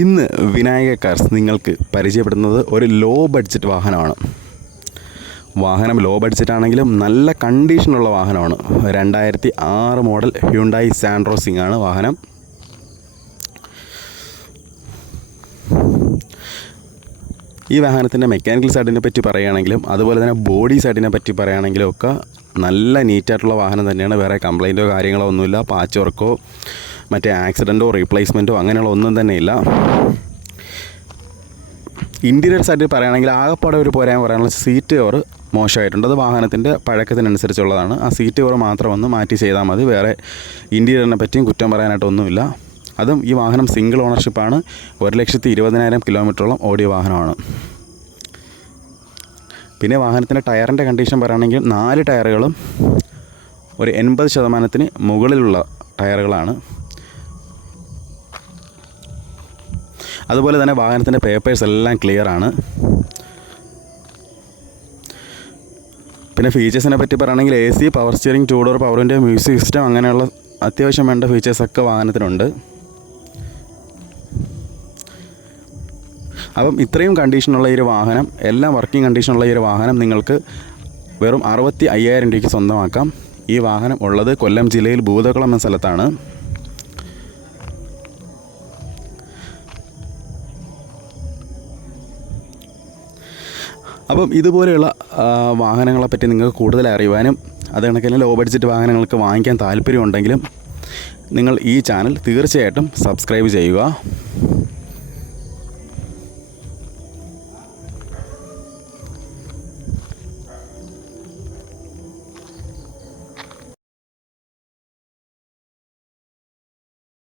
ഇന്ന് വിനായക കാർസ് നിങ്ങൾക്ക് പരിചയപ്പെടുന്നത് ഒരു ലോ ബഡ്ജറ്റ് വാഹനമാണ്. വാഹനം ലോ ബഡ്ജറ്റ് ആണെങ്കിലും നല്ല കണ്ടീഷനുള്ള വാഹനമാണ്. 2006 മോഡൽ ഹ്യുണ്ടായി സാൻഡ്രോ ആണ് വാഹനം. ഈ വാഹനത്തിൻ്റെ മെക്കാനിക്കൽ സൈഡിനെ പറ്റി പറയുകയാണെങ്കിലും അതുപോലെ തന്നെ ബോഡി സൈഡിനെ പറ്റി പറയുകയാണെങ്കിലും ഒക്കെ നല്ല നീറ്റായിട്ടുള്ള വാഹനം തന്നെയാണ്. വേറെ കംപ്ലൈൻറ്റോ കാര്യങ്ങളോ ഒന്നുമില്ല. പാച്ച് വർക്കോ മറ്റേ ആക്സിഡൻറ്റോ റീപ്ലേസ്മെൻറ്റോ അങ്ങനെയുള്ള ഒന്നും തന്നെയില്ല. ഇൻറ്റീരിയർ സൈഡിൽ പറയുകയാണെങ്കിൽ ആകെപ്പാടെ ഒരു പറയാനുള്ള സീറ്റ് കവർ മോശമായിട്ടുണ്ട്. അത് വാഹനത്തിൻ്റെ പഴക്കത്തിനനുസരിച്ചുള്ളതാണ്. ആ സീറ്റ് കവർ മാത്രം ഒന്ന് മാറ്റി ചെയ്താൽ മതി. വേറെ ഇൻറ്റീരിയറിനെ പറ്റിയും കുറ്റം പറയാനായിട്ടൊന്നുമില്ല. അതും ഈ വാഹനം സിംഗിൾ ഓണർഷിപ്പാണ്. 1,20,000 കിലോമീറ്ററോളം ഓടിയ വാഹനമാണ്. പിന്നെ വാഹനത്തിൻ്റെ ടയറിൻ്റെ കണ്ടീഷൻ പറയുകയാണെങ്കിൽ 4 ടയറുകളും ഒരു 80% മുകളിലുള്ള ടയറുകളാണ്. അതുപോലെ തന്നെ വാഹനത്തിൻ്റെ പേപ്പേഴ്സ് എല്ലാം ക്ലിയറാണ്. പിന്നെ ഫീച്ചേഴ്സിനെ പറ്റി പറയുകയാണെങ്കിൽ AC, power steering, 2 door power window, music system അങ്ങനെയുള്ള അത്യാവശ്യം വേണ്ട ഫീച്ചേഴ്സൊക്കെ വാഹനത്തിനുണ്ട്. അപ്പം ഇത്രയും കണ്ടീഷനുള്ള ഈ ഒരു വാഹനം, എല്ലാം വർക്കിംഗ് കണ്ടീഷനുള്ള ഈ ഒരു വാഹനം നിങ്ങൾക്ക് വെറും 65,000 രൂപയ്ക്ക് സ്വന്തമാക്കാം. ഈ വാഹനം ഉള്ളത് കൊല്ലം ജില്ലയിൽ ഭൂതക്കുളം എന്ന സ്ഥലത്താണ്. അപ്പം ഇതുപോലെയുള്ള വാഹനങ്ങളെപ്പറ്റി നിങ്ങൾക്ക് കൂടുതൽ അറിയുവാനും അത് കണക്കിന് ലോ ബഡ്ജറ്റ് വാഹനങ്ങൾക്ക് വാങ്ങിക്കാൻ താല്പര്യമുണ്ടെങ്കിലും നിങ്ങൾ ഈ ചാനൽ തീർച്ചയായിട്ടും സബ്സ്ക്രൈബ് ചെയ്യുക.